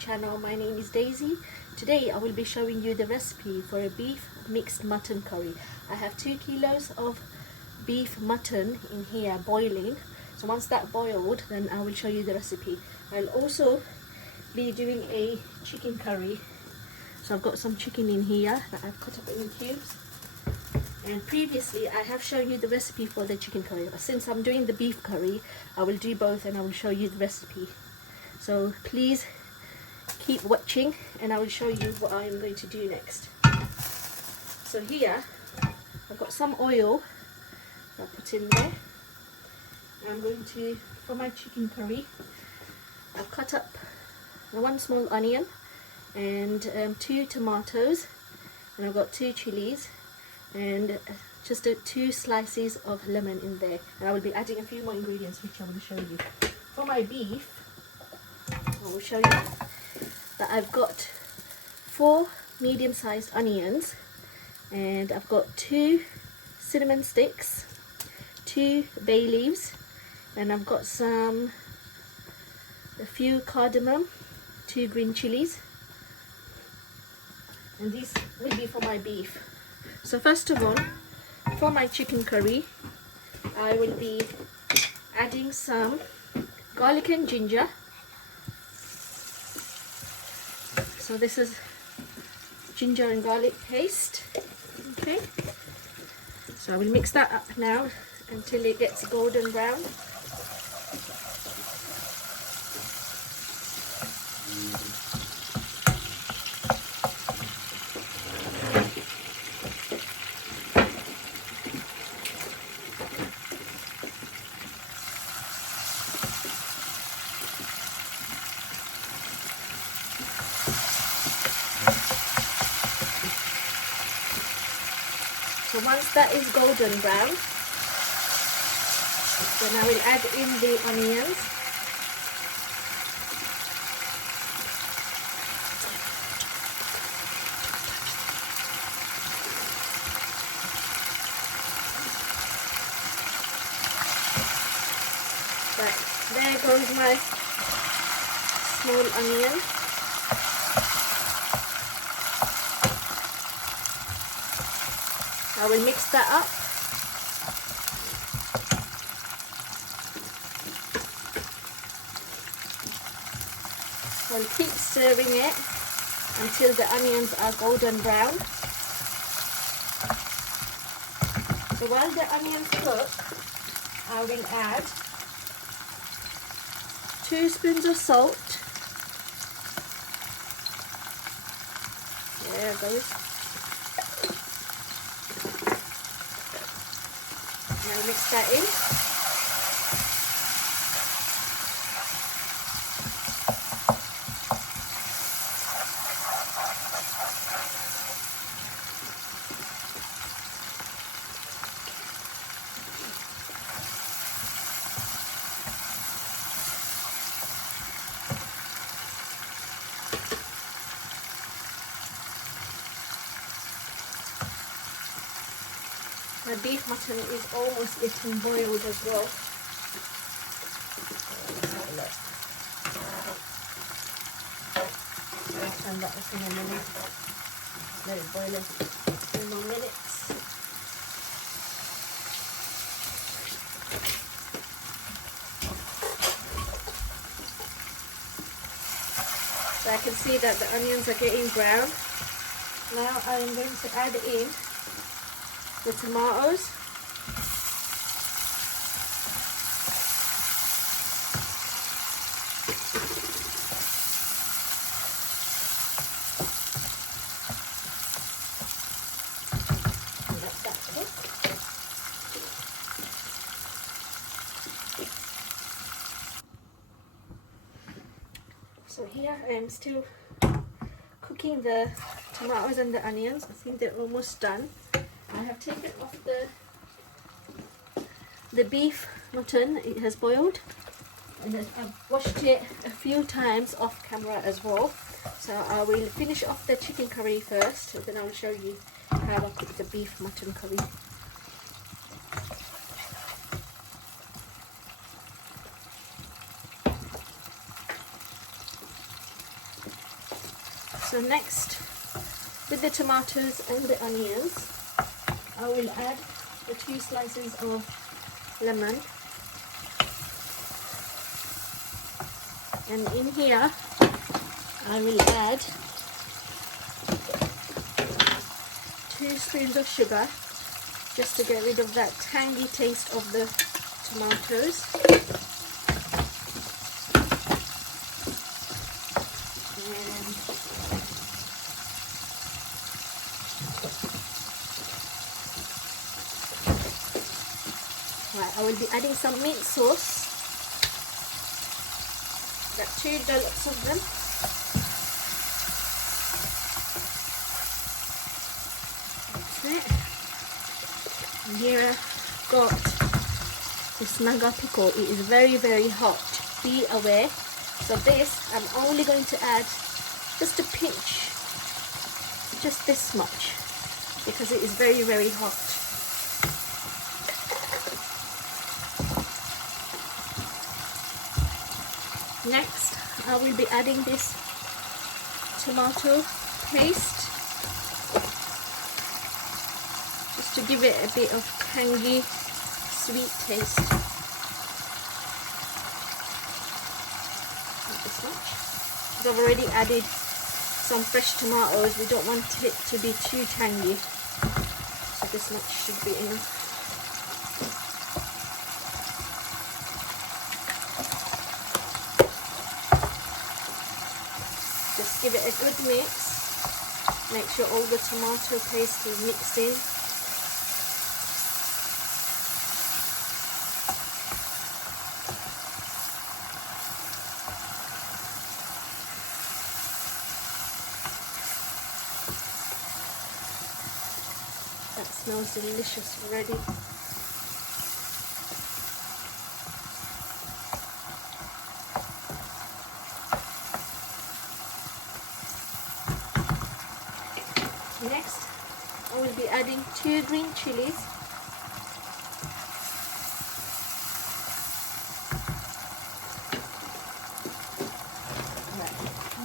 channel. My name is Daisy. Today I will be showing you the recipe for a beef mixed mutton curry. I have 2 kilos of beef mutton in here boiling. So once that boiled, then I will show you the recipe. I'll also be doing a chicken curry. So I've got some chicken in here that I've cut up in cubes. And previously I have shown you the recipe for the chicken curry. But since I'm doing the beef curry, I will do both and I will show you the recipe. So please keep watching and I will show you what I am going to do next. So here I've got some oil I'll put in there. I'm going to, for my chicken curry, I've cut up 1 small onion and 2 tomatoes, and I've got 2 chilies and just 2 slices of lemon in there, and I will be adding a few more ingredients which I will show you. For my beef, I will show you that I've got 4 medium-sized onions, and I've got 2 cinnamon sticks, 2 bay leaves, and I've got a few cardamom, 2 green chilies, and these will be for my beef. So first of all, for my chicken curry, I will be adding some garlic and ginger. So this is ginger and garlic paste. Okay, so I will mix that up now until it gets golden brown. So once that is golden brown, then I will add in the onions. Right, there goes my small onion. I will mix that up. I'll keep stirring it until the onions are golden brown. So while the onions cook, I will add 2 spoons of salt. There it goes. Now mix that in. My beef mutton is almost getting boiled as well. I'll turn that off in a minute. Let it boil a few more minutes. So I can see that the onions are getting brown. Now I am going to add in the tomatoes. And let that cook. So here I am still cooking the tomatoes and the onions. I think they're almost done. I have taken off the beef mutton. It has boiled, and I've washed it a few times off camera as well. So I will finish off the chicken curry first, and then I'll show you how I cook the beef mutton curry. So next, with the tomatoes and the onions, I will add the 2 slices of lemon, and in here I will add 2 spoons of sugar just to get rid of that tangy taste of the tomatoes. Right, I will be adding some mint sauce. Got 2 dollops of them. That's it. And here I've got this manga pickle. It is very, very hot. Be aware. So this, I'm only going to add just a pinch, just this much, because it is very, very hot. Next, I will be adding this tomato paste, just to give it a bit of tangy, sweet taste. Not this much. Because I've already added some fresh tomatoes, we don't want it to be too tangy. So this much should be enough. Just give it a good mix. Make sure all the tomato paste is mixed in. That smells delicious already. Next, I will be adding 2 green chilies. Right.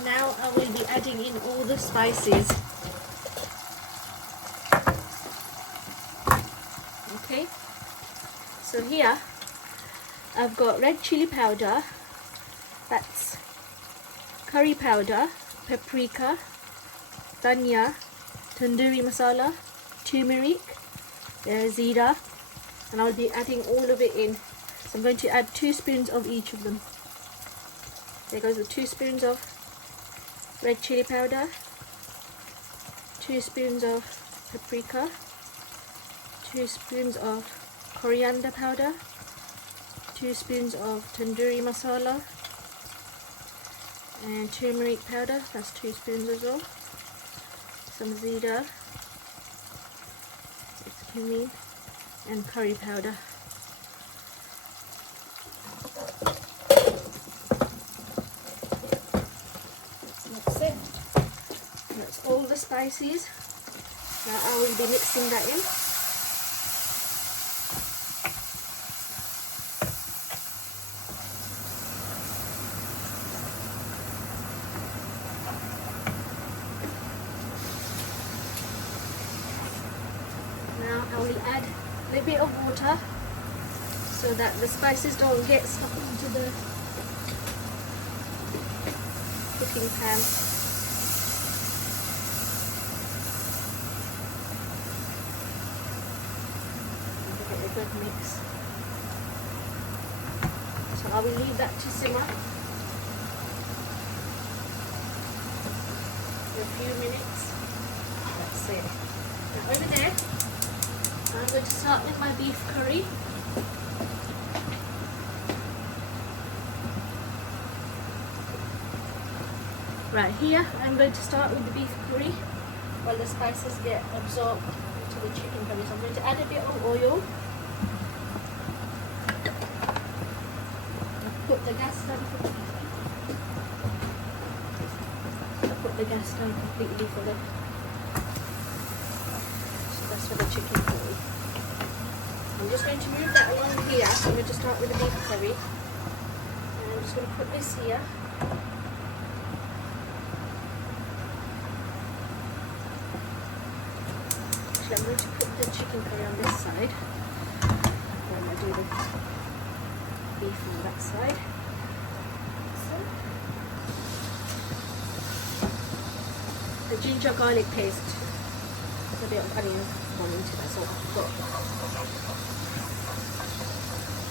Now I will be adding in all the spices. Okay, so here I've got red chili powder, that's curry powder, paprika, dhania, tandoori masala, turmeric, zira, and I'll be adding all of it in. So I'm going to add 2 spoons of each of them. There goes the 2 spoons of red chili powder, 2 spoons of paprika, 2 spoons of coriander powder, 2 spoons of tandoori masala, and turmeric powder, that's 2 spoons as well. Some zira, cumin, and curry powder. That's it. That's all the spices. Now I will be mixing that in. Now I will add a little bit of water so that the spices don't get stuck into the cooking pan. Give it a good mix. So I will leave that to simmer for a few minutes. That's it. Now over there, I'm going to start with my beef curry. Right here, I'm going to start with the beef curry while the spices get absorbed into the chicken curry. So I'm going to add a bit of oil. Put the gas down completely. Put the gas down completely for the. So that's for the chicken curry. I'm just going to move that along here. So I'm going to start with the beef curry. And I'm just going to put this here. Actually, I'm going to put the chicken curry on this side. Then I do the beef on that side. The ginger garlic paste. A bit of onion gone into that, so I've got.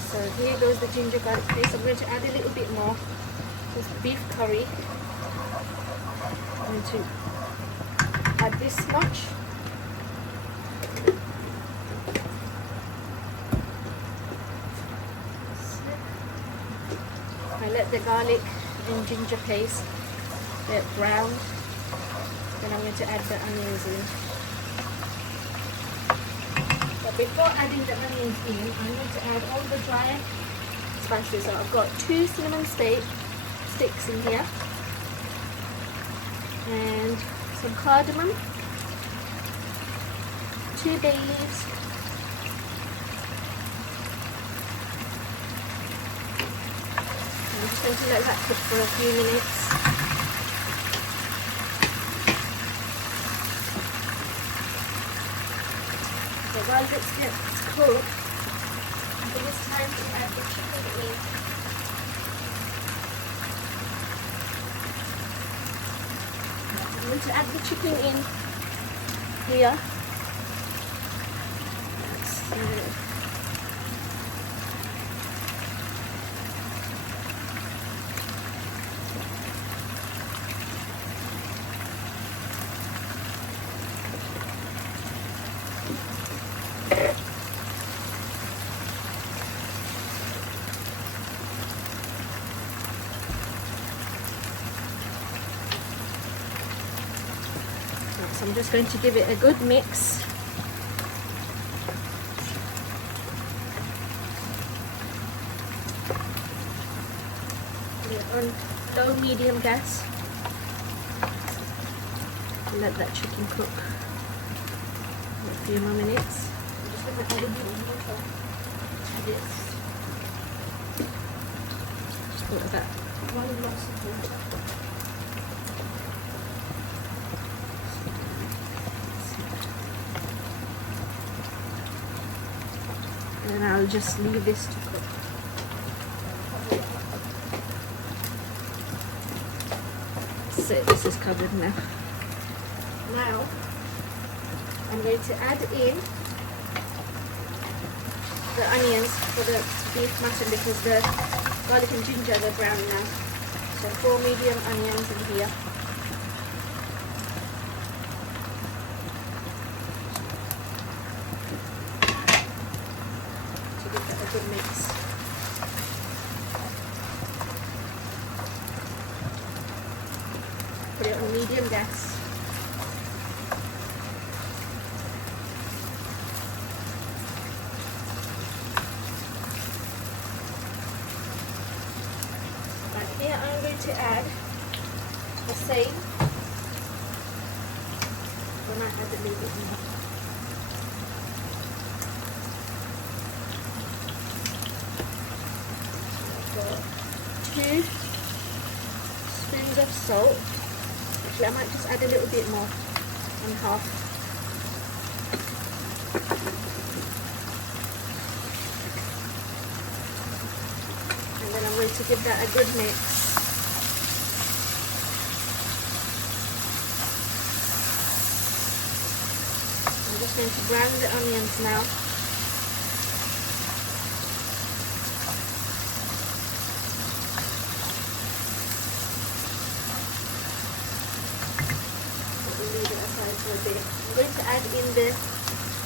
So here goes the ginger garlic paste. I'm going to add a little bit more. This beef curry. I'm going to add this much. I let the garlic and ginger paste get brown. Then I'm going to add the onions in. But before adding the onions in, I'm going to add all the dry spices. So I've got 2 cinnamon sticks in here, and some cardamom, 2 bay leaves, I'm just going to let that cook for a few minutes. So while this gets cooked, it is time to add the chicken in. I'm going to add the chicken in here. So I'm just going to give it a good mix. Put it on low medium gas. Let that chicken cook for a few more minutes. I'm just going to add a bit of water to this. Just put about 1 glass of water. And I'll just leave this to cook. So this is covered now. Now I'm going to add in the onions for the beef mutton because the garlic and ginger are brown now. So 4 medium onions in here. Good mix. Put it on medium gas. Right here I'm going to add the same. Then I add a little bit more. Got 2 spoons of salt. Actually, I might just add a little bit more, 1/2. And then I'm going to give that a good mix. I'm just going to brown the onions now. I'm going to add in the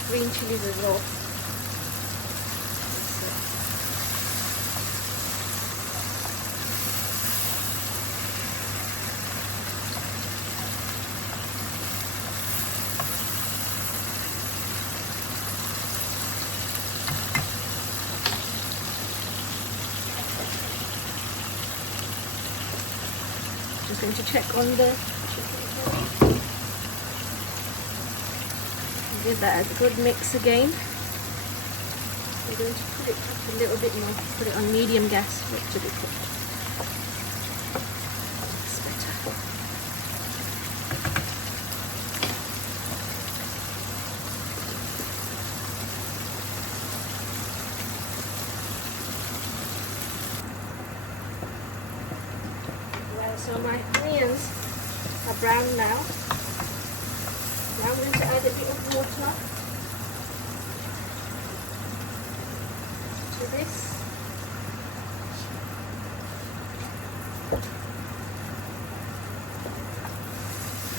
green chilies as well. Just going to check on the chicken. Give that a good mix again. We're going to put it up a little bit more. Put it on medium gas for it to be cooked. That's better. So my onions are brown now. Now I'm going to add a bit of water to this.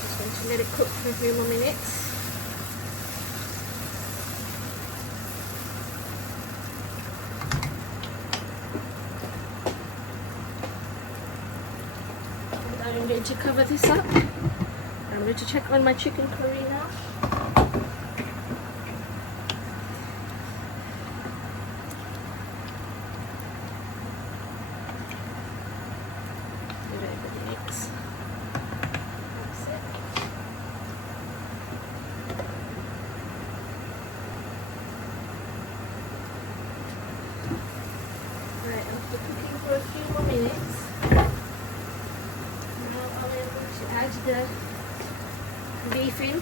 Just going to let it cook for a few more minutes. I'm going to cover this up. I'm going to check on my chicken curry now. Give it a good mix. That's it. Right, after cooking for a few more minutes, add the beef in.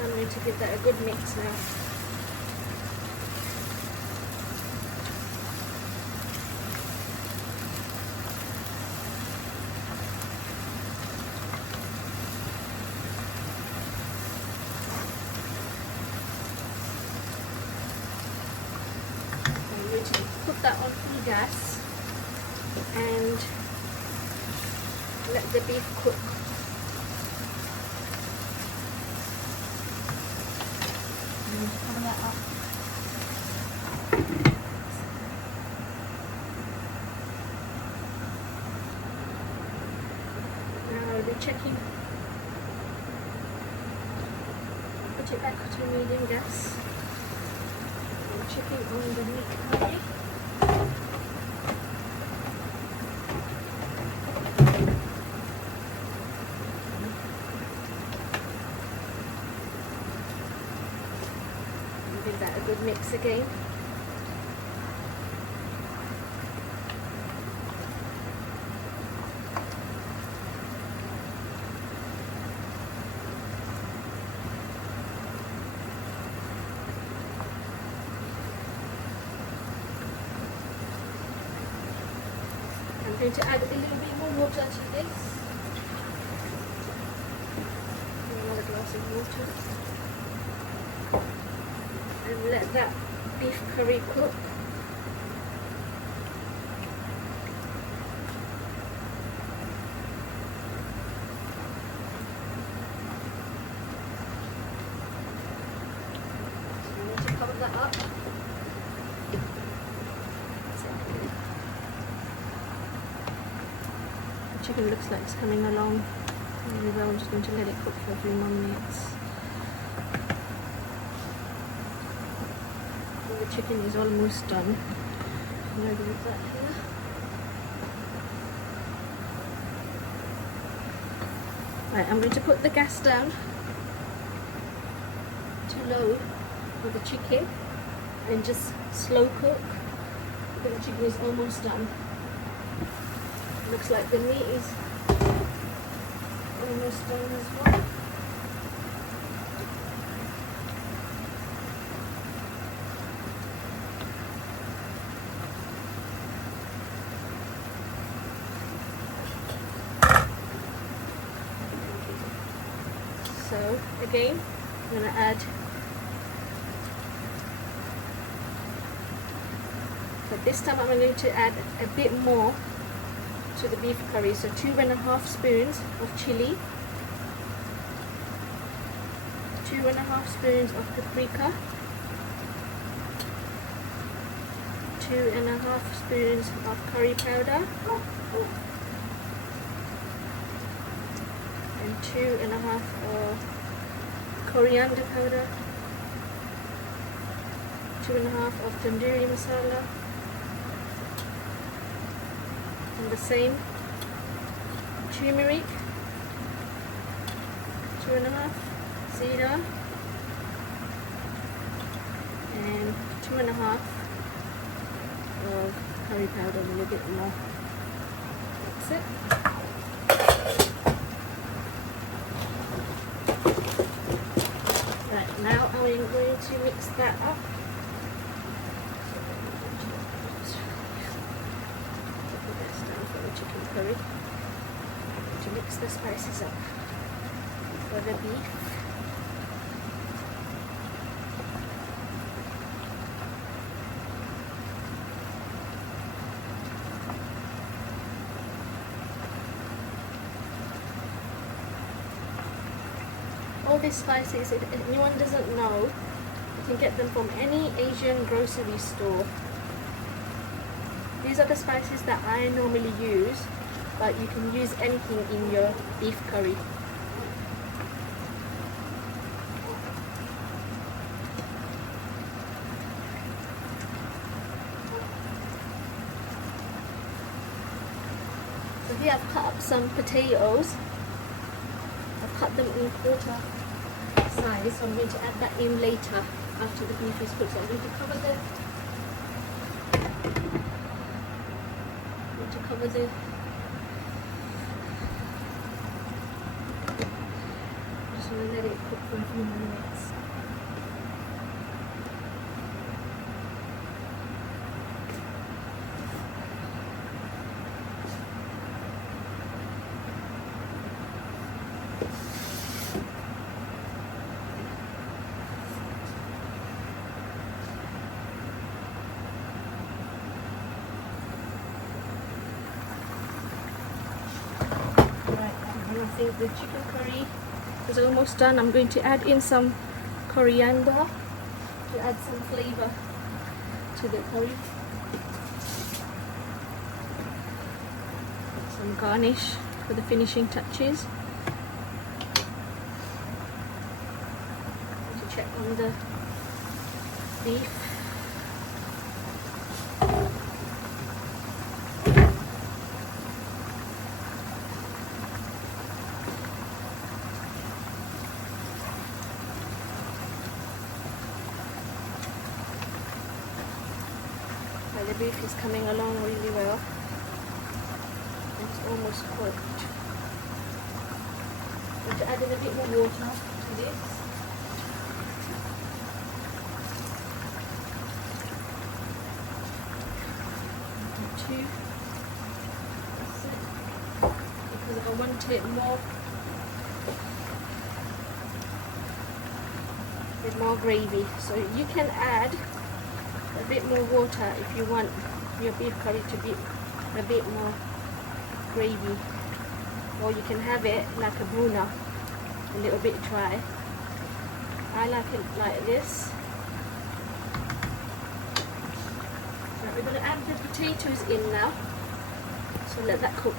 I'm going to give that a good mix now. Put that on full gas and let the beef cook. I'm going to cover that up. Now I'll be checking. Put it back to medium gas. I'm checking on the meat curry. Give that a good mix again. I'm going to add a little bit more water to this. Another glass of water. And let that beef curry cook. So I'm going to cover that up. The chicken looks like it's coming along really well. I'm just going to let it cook for a few more minutes. The chicken is almost done. I'm going to leave that here. Right, I'm going to put the gas down to low for the chicken and just slow cook because the chicken is almost done. Looks like the meat is almost done as well. So again, I'm going to add, but this time I'm going to add a bit more to the beef curry. So 2.5 spoons of chili, 2.5 spoons of paprika, 2.5 spoons of curry powder, and 2.5 of coriander powder, 2.5 of tandoori masala, and the same turmeric, 2.5 zira, and 2.5 of curry powder, a little bit more. That's it. Now I'm going to mix that up. Put this down for the chicken curry. To mix the spices up for the beef. All these spices, if anyone doesn't know, you can get them from any Asian grocery store. These are the spices that I normally use, but you can use anything in your beef curry. So here I've cut up some potatoes. I've cut them in quarter size, so I'm going to add that in later after the beef is cooked. So I'm going to cover the just want to let it cook for a few minutes. I think the chicken curry is almost done. I'm going to add in some coriander to add some flavor to the curry. Some garnish for the finishing touches. To check on the beef. The beef is coming along really well. It's almost cooked. I'm going to add in a bit more water to this. Two. That's it. Because I want it more, with more gravy. So you can add a bit more water if you want your beef curry to be a bit more gravy, or you can have it like a bruna, a little bit dry. I like it like this. Now we're going to add the potatoes in now, so let that cook.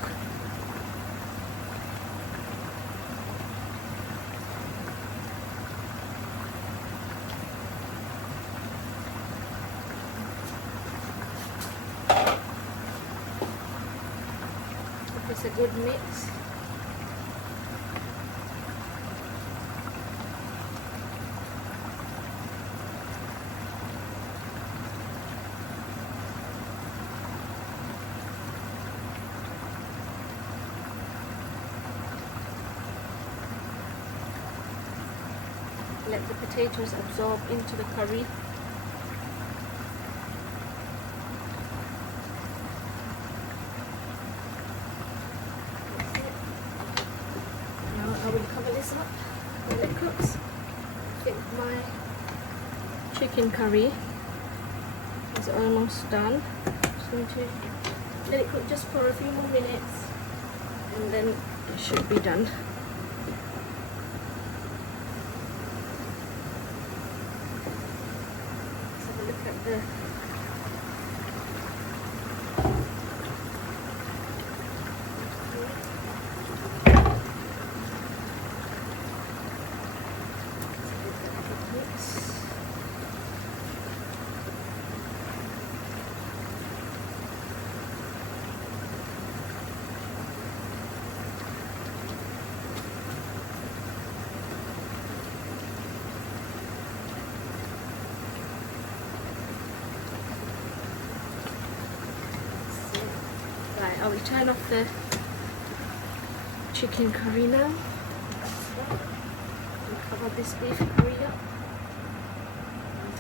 It's a good mix. Let the potatoes absorb into the curry. I will cover this up while it cooks. I think my chicken curry is almost done. Just going to let it cook just for a few more minutes and then it should be done. Let's have a look at the I will turn off the chicken curry now. And cover this beef curry up.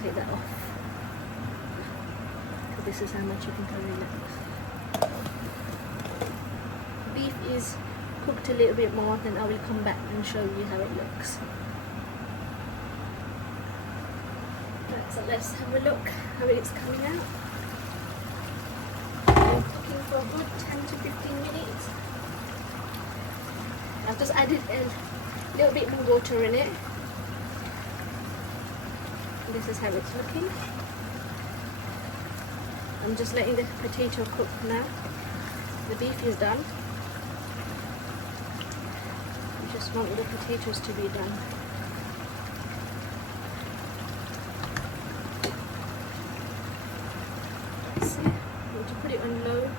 take that off. So this is how my chicken curry looks. Beef is cooked a little bit more, then I will come back and show you how it looks. Right, so let's have a look how it's coming out. I'm cooking for a good 10 to 15 minutes. I've just added a little bit more water in it. This is how it's looking. I'm just letting the potato cook now. The beef is done. I just want the potatoes to be done. So, I'm going to put it on low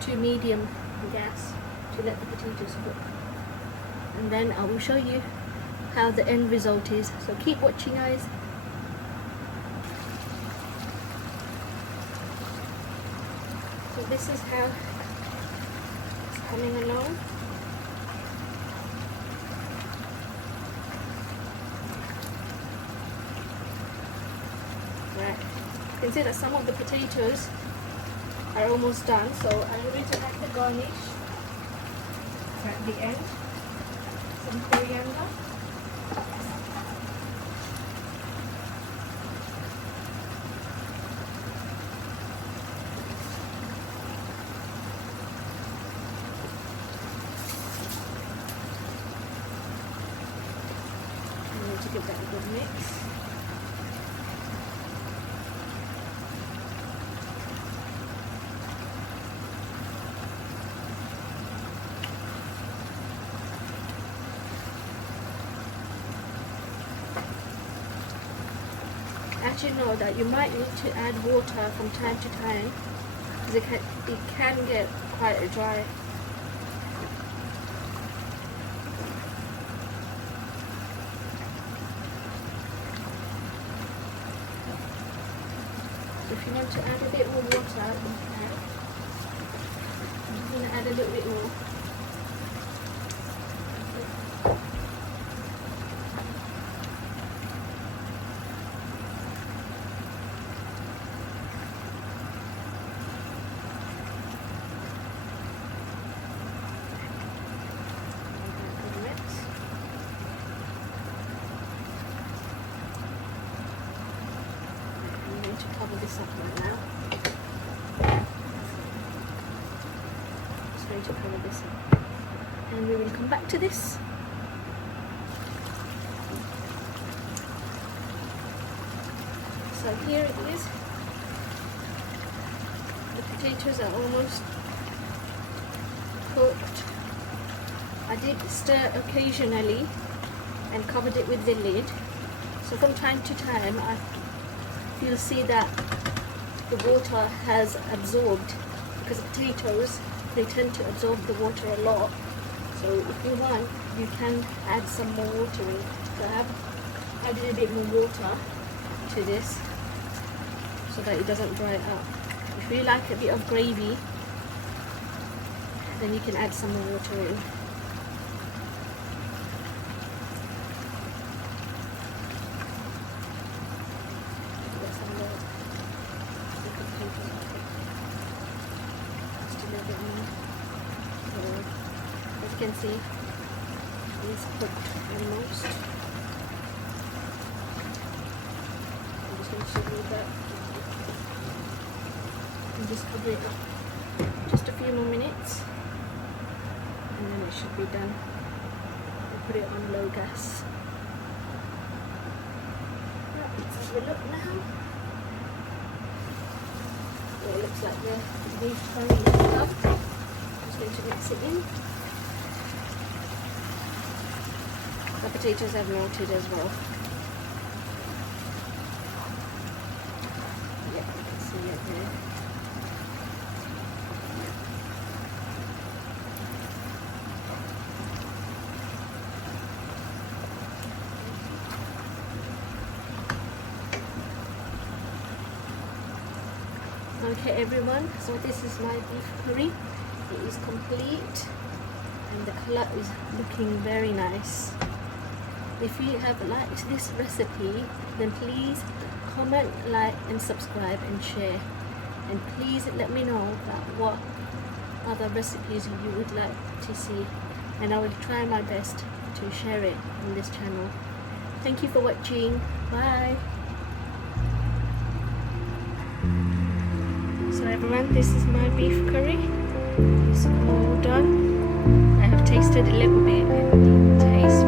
to medium gas to let the potatoes cook. And then I will show you how the end result is. So keep watching, guys. So this is how it's coming along. Right. You can see that some of the potatoes are almost done, so I'm going to add the garnish at the end. Some coriander. To give that a good mix. As you know that you might need to add water from time to time because it can get quite dry. If you want to add a bit more water, you can. I'm going to add a little bit more. To cover this up right now. Just going to cover this up. And we will come back to this. So here it is. The potatoes are almost cooked. I did stir occasionally and covered it with the lid. So from time to time you'll see that the water has absorbed, because potatoes, they tend to absorb the water a lot. So if you want, you can add some more water in. So I have added a bit more water to this so that it doesn't dry out. If you like a bit of gravy, then you can add some more water in. As you can see, it's cooked almost. I'm just going to leave that and just cover it up just a few more minutes, and then it should be done. I'll put it on low gas. Right, let's have a look now. It looks like the beef curry is done. I'm just going to mix it in. The potatoes have melted as well. Yeah, you can see it there. Okay everyone, so this is my beef curry. It is complete and the colour is looking very nice. If you have liked this recipe, then please comment, like and subscribe and share. And please let me know that what other recipes you would like to see, and I will try my best to share it on this channel. Thank you for watching. Bye. So everyone, this is my beef curry. It's all done. I have tasted a little bit. It tastes